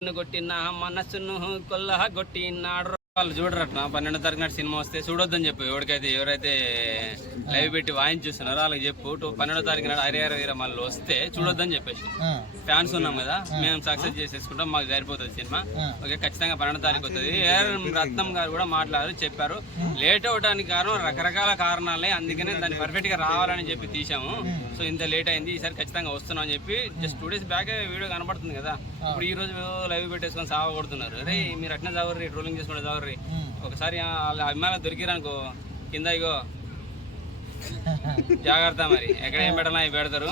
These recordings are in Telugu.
కొట్టిన మనసును కొల్లహ కొట్టినాడు వాళ్ళు చూడరు అట్లా పన్నెండో తారీఖు నాడు సినిమా వస్తే చూడొద్దని చెప్పు. ఎవరికైతే ఎవరైతే లైవ్ పెట్టి వాయిన్ చూస్తున్నారో వాళ్ళకి చెప్పు. టూ- పన్నెండో తారీఖు నాడు హరిహర వీర మళ్ళీ వస్తే చూడొద్దని చెప్పేసి. ఫ్యాన్స్ ఉన్నాం కదా మేము సక్సెస్ చేసేసుకుంటాం మాకు సరిపోతుంది సినిమా. ఓకే ఖచ్చితంగా పన్నెండో తారీఖు వస్తుంది. ఏఆర్ రత్నం గారు కూడా మాట్లాడారు చెప్పారు. లేట్ అవడానికి కారణం రకరకాల కారణాలే అందుకనే దాన్ని పర్ఫెక్ట్గా రావాలని చెప్పి తీసాము సో ఇంత లేట్ అయింది ఈసారి ఖచ్చితంగా వస్తున్నాం అని చెప్పి just two days back video కనబడుతుంది కదా. ఇప్పుడు ఈ రోజు లైవ్ పెట్టేసుకొని సావ కొడుతున్నారు రే మీరు అట్నే చదవరు ట్రోలింగ్ చేసుకుంటే చదవరు ఉమ్. ఒకసారి వాళ్ళ అభిమానులు దొరికిరనుకో కింద ఇగో జాగ్రత్త మరి. ఎక్కడ ఏం పెట్టాలా అవి పెడతారు.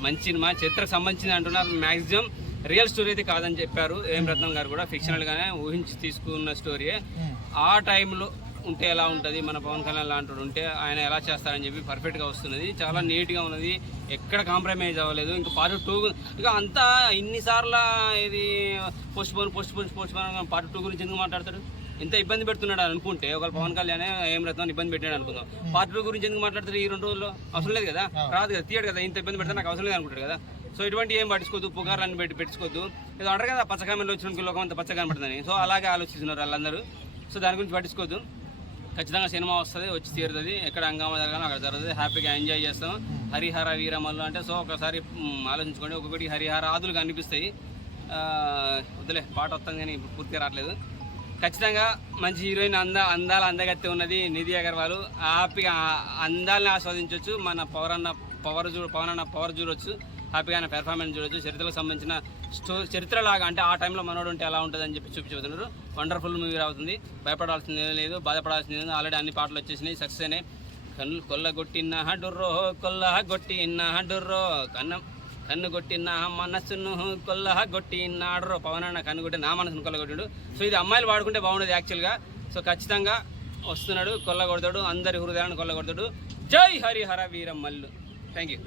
మంచి సినిమా చరిత్రకు సంబంధించింది అంటున్నారు. మాక్సిమం రియల్ స్టోరీ అయితే కాదని చెప్పారు. ఏం రత్నం గారు కూడా ఫిక్షనల్ గానే ఊహించి తీసుకున్న స్టోరీ. ఆ టైంలో ఉంటే ఎలా ఉంటుంది? మన పవన్ కళ్యాణ్ లాంటి ఉంటే ఆయన ఎలా చేస్తారని చెప్పి పర్ఫెక్ట్గా వస్తున్నది. చాలా నీట్గా ఉన్నది. ఎక్కడ కాంప్రమైజ్ అవ్వలేదు. ఇంకా పార్ట్ టూ ఇక అంతా ఇన్నిసార్లు ఇది postpone postpone postpone part two గురించి ఎందుకు మాట్లాడతాడు? ఇంత ఇబ్బంది పెడుతున్నాడు అని అనుకుంటే ఒకవేళ పవన్ కళ్యాణ్ ఏం రత్నం ఇబ్బంది పెట్టాడు అనుకుందాం. పార్ట్ టూ గురించి ఎందుకు మాట్లాడతారు ఈ రెండు రోజుల్లో? అవసరం లేదు కదా? రాదు కదా? తీయడు కదా? ఇంత ఇబ్బంది పెడితే నాకు అవసరం లేదు అనుకుంటాడు కదా? సో ఇటువంటి ఏం పట్టించుకోవద్దు. పుకార్లను పెట్టి పెట్టుకోవద్దు. ఏదో అంటారు కదా పచ్చకామెలో వచ్చిన లోకం అంతా పచ్చగా కనబడుతుందని సో అలాగే ఆలోచిస్తున్నారు వాళ్ళందరూ. సో దాని గురించి పట్టించుకోవద్దు. ఖచ్చితంగా సినిమా వస్తుంది వచ్చి తీరుతుంది. ఎక్కడ హంగామా జరగాలో అక్కడ జరుగుతుంది. హ్యాపీగా ఎంజాయ్ చేస్తాం. హరిహర వీరమల్లు అంటే సో ఒకసారి ఆలోచించుకోండి. ఒక్కొక్కటి హరిహర ఆదులు కనిపిస్తాయి. వద్దులే పాట వస్తాం కానీ ఇప్పుడు పూర్తిగా రావట్లేదు. ఖచ్చితంగా మంచి హీరోయిన్ అంద అందాల అందగత్తి ఉన్నది నిధి అగర్వాల్. హ్యాపీగా అందాలని ఆస్వాదించవచ్చు మన పవర్ అన్న పవర్ చూ పవన్ అన్న పవర్ చూడొచ్చు. హ్యాపీగా ఆయన పెర్ఫార్మెన్స్ చూడొచ్చు. చరిత్రకు సంబంధించిన స్టో చరిత్రలాగా అంటే ఆ టైంలో మనోడు ఉంటే ఎలా ఉంటుందని చెప్పి చూపించబోతున్నారు. వండర్ఫుల్ మూవీ రావుతుంది. భయపడాల్సింది లేదు. బాధపడాల్సింది లేదు. ఆల్రెడీ అన్ని పాటలు వచ్చేసినాయి. సక్సెస్ అయినాయి. కన్ను కొల్లగొట్టిన హడుర్రో కొల్లగొట్టిన హడుర్రో. కన్నం కన్ను కొట్టిన కొల్లహ్ కొట్టినాడు పవన్ అన్న కన్ను కొట్టి నా మనసును కొల్లగొట్టాడు సో ఇది అమ్మాయిలు వాడుకుంటే బాగుండేది యాక్చువల్గా సో ఖచ్చితంగా వస్తున్నాడు. కొల్లగొడతాడు అందరి హృదయాన్ని కొల్లగొడతాడు జై హరిహర వీరం మల్లు థ్యాంక్ యూ